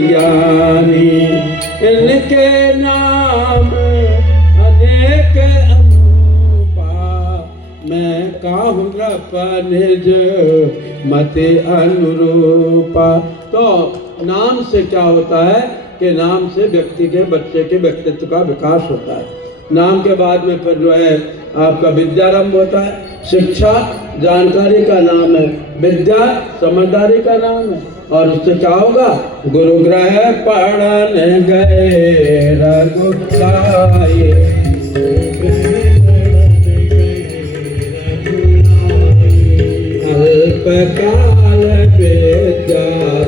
ज्ञानी इनके नाम अनेक अनुपा, मैं काहूँ निज मति अनुरूपा। तो नाम से क्या होता है कि नाम से व्यक्ति के बच्चे के व्यक्तित्व का विकास होता है। नाम के बाद में फिर जो है आपका विद्यारंभ होता है। शिक्षा जानकारी का नाम है, विद्या समझदारी का नाम है। और उससे क्या होगा? गुरु ग्रह पढ़ने गए रघुराई, अल्पकाल विद्या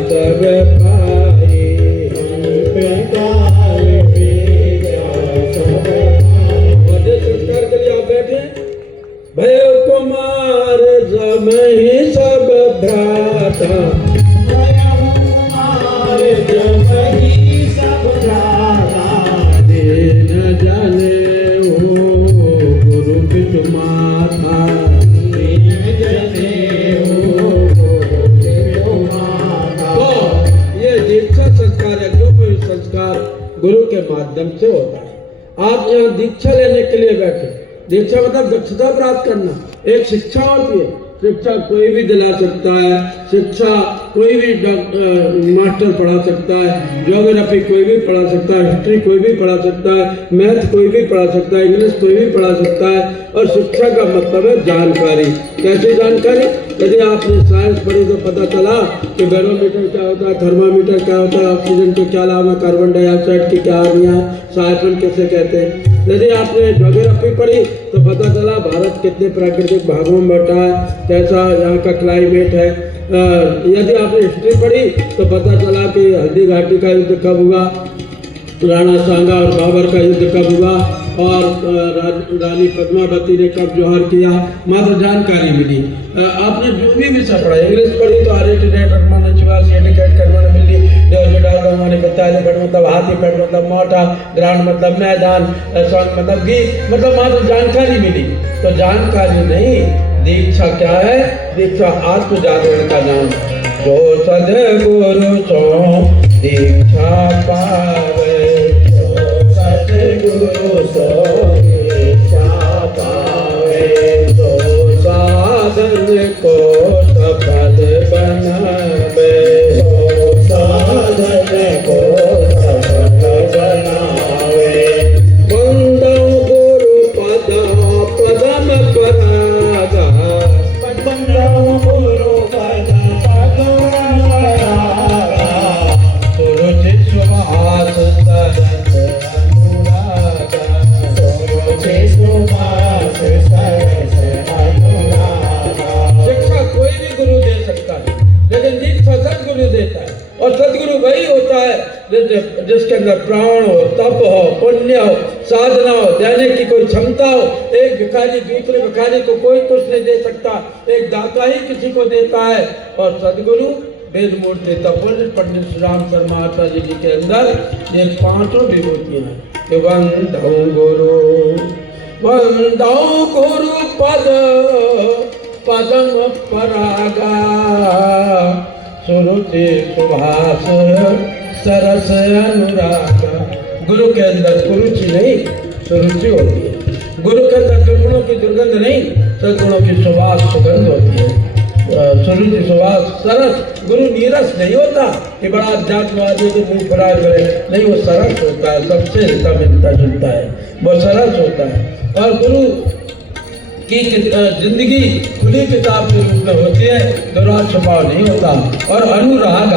सब पाई, अल्पकाल विद्या सब पाई। और जिस संस्कार के लिए आप बैठे, भय कुमार जमहि सब भ्राता, गुरु के माध्यम से होता है। आप यहाँ दीक्षा लेने के लिए बैठे, दीक्षा मतलब दक्षता प्राप्त करना, एक शिक्षा होती है। शिक्षा कोई भी दिला सकता है, शिक्षा कोई भी मास्टर पढ़ा सकता है, ज्योग्राफी कोई भी पढ़ा सकता है, हिस्ट्री कोई भी पढ़ा सकता है, मैथ कोई भी पढ़ा सकता है, इंग्लिश कोई भी पढ़ा सकता है। और शिक्षा का मतलब है जानकारी। कैसी जानकारी? यदि आपने साइंस पढ़ी तो पता चला कि बैरोमीटर क्या होता है, थर्मामीटर क्या होता है, ऑक्सीजन के क्या लाभ है, कार्बन डाइऑक्साइड की क्या हानियाँ है, साइफन कैसे कहते हैं। यदि आपने ज्योग्राफी पढ़ी तो पता चला भारत कितने प्राकृतिक भागों में बटा है, कैसा यहाँ का क्लाइमेट है। यदि आपने हिस्ट्री पढ़ी तो पता चला कि हल्दी घाटी का युद्ध कब हुआ, राणा सांगा और बाबर का युद्ध कब हुआ, और रानी पद्मावती ने कब जोहर किया। मात्र जानकारी मिली। आपने जो भी विषय पढ़ा, इंग्लिश पढ़ी तो मतलब हाथी, पेट मतलब मोटा, ग्राउंड मतलब मैदान, सॉन्ग मतलब गीत, मतलब मात्र जानकारी मिली। तो जानकारी नहीं, दीक्षा क्या है? दीक्षा आत्म जागरण का नाम। जो सद्गुरु सो दीक्षा पावे, जो सद्गुरु सो दीक्षा पावे, तो साधन को सफल बनावे, तो साधन को सफल बनावे। बंदो गुरु पद पदम परागा, बंदो गुरु पद पदम परागा, सुरुचि सुभाष सरस अनुरागा, सुरुचि सुभाष सरस अनुरागा। शिक्षा कोई भी गुरु दे सकता है, लेकिन दीक्षा सदगुरु देता है। और सदगुरु वही होता है जिसके अंदर प्राण हो, तप हो, पुण्य हो, साधना हो, देने की कोई क्षमता हो। एक भिखारी दूसरे भिखारी को कोई कुछ नहीं दे सकता, एक दाता ही किसी को देता है। और सदगुरु वेद मूर्ति तपोज पंडित श्री राम शर्मा आचार्य जी के अंदर ये पांचों विभूतियां हैं। वंदौ गुरु पद पदम परागा, सुरुचि सुभाष सरस अनुरागा। गुरु के अंदर कुरुचि नहीं, सुरुचि होती है। गुरु के अंदर दुर्गुणों की दुर्गंध नहीं, सद्गुणों की सुभाष सुगंध होती है। सुरुचि सुभाष सरस। गुरु नीरस नहीं होता कि बड़ा जातवादी के मुंह फरार करे, नहीं, वो सरस होता है, सबसे मिलता जुलता है, वो सरस होता है। और गुरु की जिंदगी खुली किताब के रूप में होती है, दुराज स्वभाव नहीं होता। और अनुराग,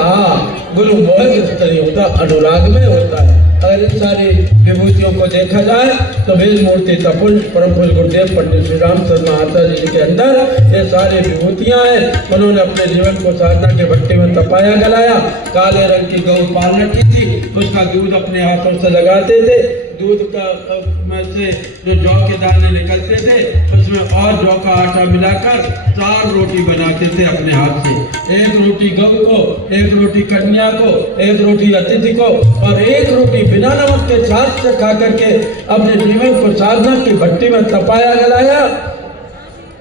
गुरु मोहग्रस्त नहीं होता, अनुराग में होता है। अगर इन सारी विभूतियों को देखा जाए तो वेद मूर्ति तपुंज परम पूज्य गुरुदेव पंडित श्री राम शर्मा आचार्य जी के अंदर ये सारी विभूतियां हैं। उन्होंने अपने जीवन को साधना के भट्टी में तपाया गलाया। काले रंग की गौ पालना की थी, उसका दूध अपने हाथों से लगाते थे। दूध का में से जो जौ के दाने निकलते थे उसमें और जौ का आटा मिलाकर 4 रोटी बनाते थे अपने हाथ से। 1 रोटी गौ को, 1 रोटी कन्या को, 1 रोटी अतिथि को, और 1 रोटी बिना नमक के छाछ से खा करके अपने जीवन को साधना की भट्टी में तपाया गलाया।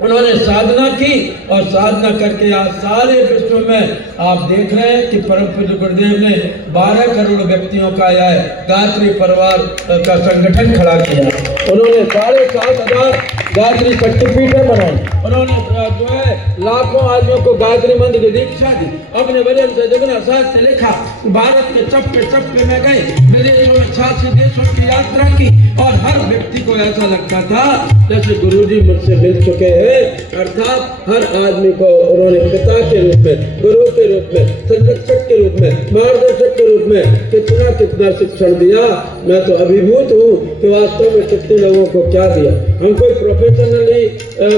उन्होंने साधना की और साधना करके आज सारे विश्व में आप देख रहे हैं कि परम पूज्य गुरुदेव ने 12 करोड़ व्यक्तियों का यह गायत्री परिवार का संगठन खड़ा किया। उन्होंने 7,500 गायत्री शक्तिपीठें बनाई। उन्होंने जो है लाखों आदमियों को गायत्री मंत्र की दीक्षा दी। अपने वजन से दुगना साहित्य लिखा। भारत के चप्पे में गए, विदेशों में 86 देशों की यात्रा की और हर व्यक्ति को ऐसा लगता था जैसे गुरुजी मुझसे मिल चुके हैं। अर्थात हर आदमी को उन्होंने पिता के रूप में, गुरु के रूप में, संरक्षक के रूप में, मार्गदर्शक के रूप में कितना शिक्षण दिया। मैं तो अभिभूत हूँ कि वास्तव में कितने लोगों को क्या दिया। हम कोई प्रोफेशनली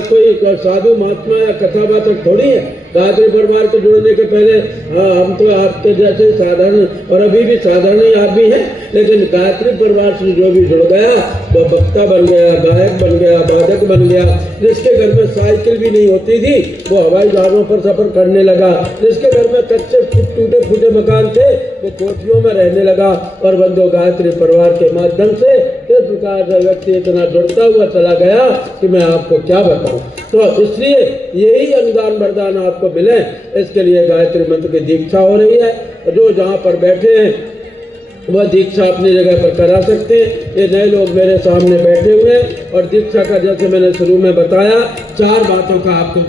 कोई साधु महात्मा या कथावाचक थोड़ी है। गायत्री परिवार के जुड़ने के पहले हम तो आपके जैसे साधारण और अभी भी साधारण ही आदमी है, लेकिन गायत्री परिवार से जो भी जुड़ गया वो वक्ता बन गया, गायक बन गया, वादक बन गया। जिसके घर में साइकिल भी नहीं होती थी वो हवाई जहाजों पर सफर करने लगा। जिसके घर में कच्चे टूटे फूटे मकान थे वो कोठियों में रहने लगा। और बंधु गायत्री परिवार के माध्यम से इस प्रकार से व्यक्ति इतना जुड़ता हुआ चला गया कि मैं आपको क्या बताऊं। तो इसलिए यही अनुदान वरदान आपको मिले, इसके लिए गायत्री मंत्र की दीक्षा हो रही है। जो जहाँ पर बैठे हैं वह दीक्षा अपनी जगह पर करा सकते हैं। ये नए लोग मेरे सामने बैठे हुए हैं और दीक्षा का जैसे मैंने शुरू में बताया 4 बातों का आपको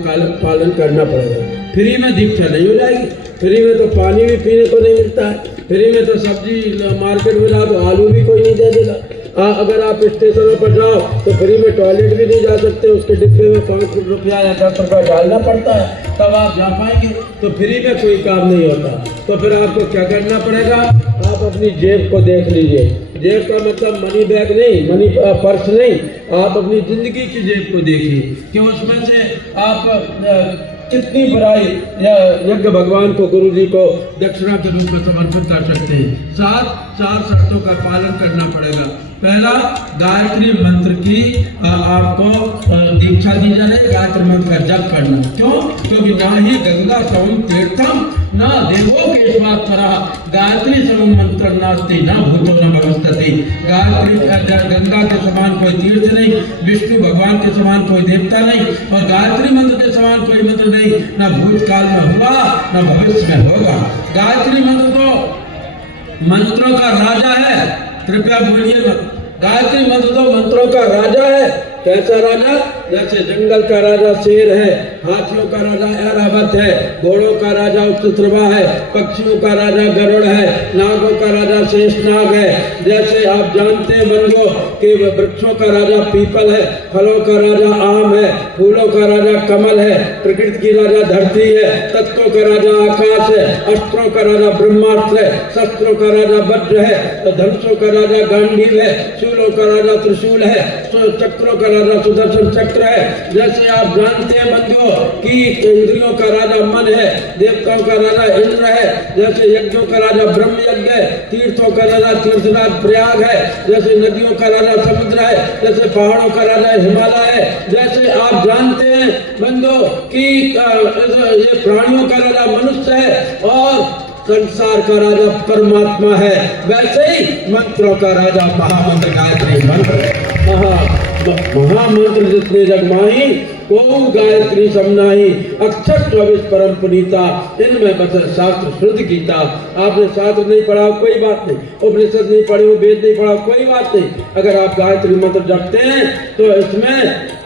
पालन करना पड़ेगा। फ्री में दीक्षा नहीं हो जाएगी। फ्री में तो पानी भी पीने को नहीं मिलता है। फ्री में तो सब्जी मार्केट में जाओ तो आलू भी कोई नहीं दे देगा। अगर आप स्टेशनों पर जाओ तो फ्री में टॉयलेट भी नहीं जा सकते। उसके डिब्बे में 5 रुपया या 10 रुपया डालना पड़ता है, तब आप जा पाएंगे। तो फ्री में कोई काम नहीं होता। तो फिर आपको क्या करना पड़ेगा, आप अपनी जेब को देख लीजिए। जेब का मतलब मनी बैग नहीं, मनी पर्स नहीं, आप अपनी जिंदगी की जेब को देखिए कि उसमें से आप कितनी बड़ाई यज्ञ भगवान को, गुरु जी को दक्षिणा के रूप में समर्पित कर सकते हैं। 4 शर्तों का पालन करना पड़ेगा। पहला, गायत्री मंत्र की आपको दीक्षा दी जाए। गायत्री मंत्र का जप करना। क्यों? क्योंकि ना ही गंगा समम तीर्थम न देवो केशवात्मरा गायत्री समम मंत्र नास्ति न भूतो न भविष्यति। गायत्री गंगा के समान कोई तीर्थ नहीं, विष्णु भगवान के समान कोई देवता नहीं और गायत्री मंत्र के समान कोई मंत्र नहीं। न भूतकाल में हुआ न भविष्य में होगा। गायत्री मंत्र तो मंत्रों का राजा है। कृपया बोलिए मत। गायत्री मंत्र तो मंत्रों का राजा है। कैसा राजा? जैसे जंगल का राजा शेर है, हाथियों का राजा ऐरावत है, घोड़ों का राजा उत्तरवा है, पक्षियों का राजा गरुड़ है, नागों का राजा शेषनाग है। जैसे आप जानते हैं बंधुओं कि वृक्षों का राजा पीपल है, फलों का राजा आम है, फूलों का राजा कमल है, प्रकृति की राजा धरती है, तत्वों का राजा आकाश है, अस्त्रों का राजा ब्रह्मास्त्र है, शस्त्रों का राजा वज्र है, धनुषों का राजा गांडीव है, शूलों का राजा त्रिशूल है, चक्रों का राजा सुदर्शन चक्र है। जैसे आप जानते हैं बंधुओं कि इंद्रियों का राजा मन है, देवताओं का राजा इंद्र है, जैसे यज्ञों का राजा ब्रह्म यज्ञ है, तीर्थों का राजा तीर्थराज प्रयाग है, जैसे नदियों का राजा समुद्र है, जैसे पहाड़ों का राजा हिमालय है, जैसे आप जानते हैं बंधुओं कि ये प्राणियों का राजा मनुष्य है और संसार का राजा परमात्मा है, वैसे ही मंत्रों का राजा महामंत्र गायत्री मंत्र है। महामंत्र जिसने जग माही को गायत्री समनाही अक्षर 24 परम पुनीता इनमें बस शास्त्र शुद्ध गीता। आपने शास्त्र नहीं पढ़ा कोई बात नहीं, उपनिषद नहीं पढ़ी, वेद नहीं पढ़ा कोई बात नहीं, अगर आप गायत्री मंत्र जपते हैं तो इसमें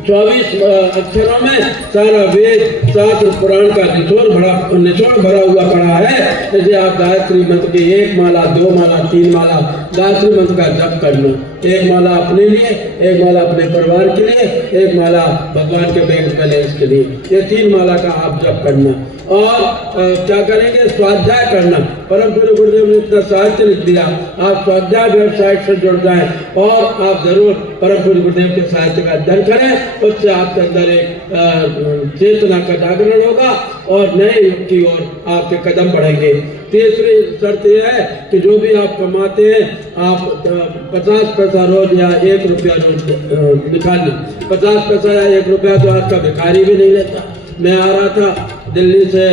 24 अक्षरों में सारा वेद शास्त्र पुराण का निचोड़ भरा हुआ पड़ा है। जैसे आप गायत्री मंत्र की 1 माला 2 माला 3 माला गायत्री मंत्र का जप कर लो। 1 माला अपने लिए, 1 माला अपने परिवार के लिए, 1 माला भगवान के बैंक बैलेंस के लिए, ये 3 माला का आप जप करना। और क्या करेंगे, स्वाध्याय करना। परम पूज्य गुरुदेव ने इतना साहित्य लिख दिया, आप स्वाध्याय वेबसाइट से जुड़ जाएं और आप जरूर परम पूज्य गुरुदेव के साहित्य का अध्ययन करें। उससे आपके अंदर एक चेतना का जागरण होगा और नए युग की ओर आपके कदम बढ़ेंगे। तीसरी शर्त यह है कि जो भी आप कमाते हैं आप 50 पैसा रोज या 1 रुपया रोज निकालें। 50 पैसा या 1 रुपया तो आज का भिखारी भी नहीं लेता। मैं आ रहा था दिल्ली से,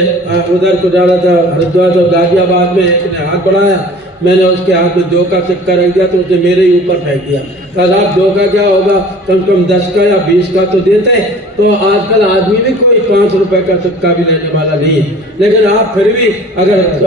उधर को जा रहा था हरिद्वार और गाजियाबाद में एक ने हाथ बढ़ाया, मैंने उसके हाथ में 2 का सिक्का रख दिया तो उसने मेरे ही ऊपर फेंक दिया। कहा साहब 2 का क्या होगा, कम से कम 10 का या 20 का तो देते। तो आजकल आदमी भी कोई 5 रुपए का सिक्का भी लेने वाला नहीं है, लेकिन आप फिर भी अगर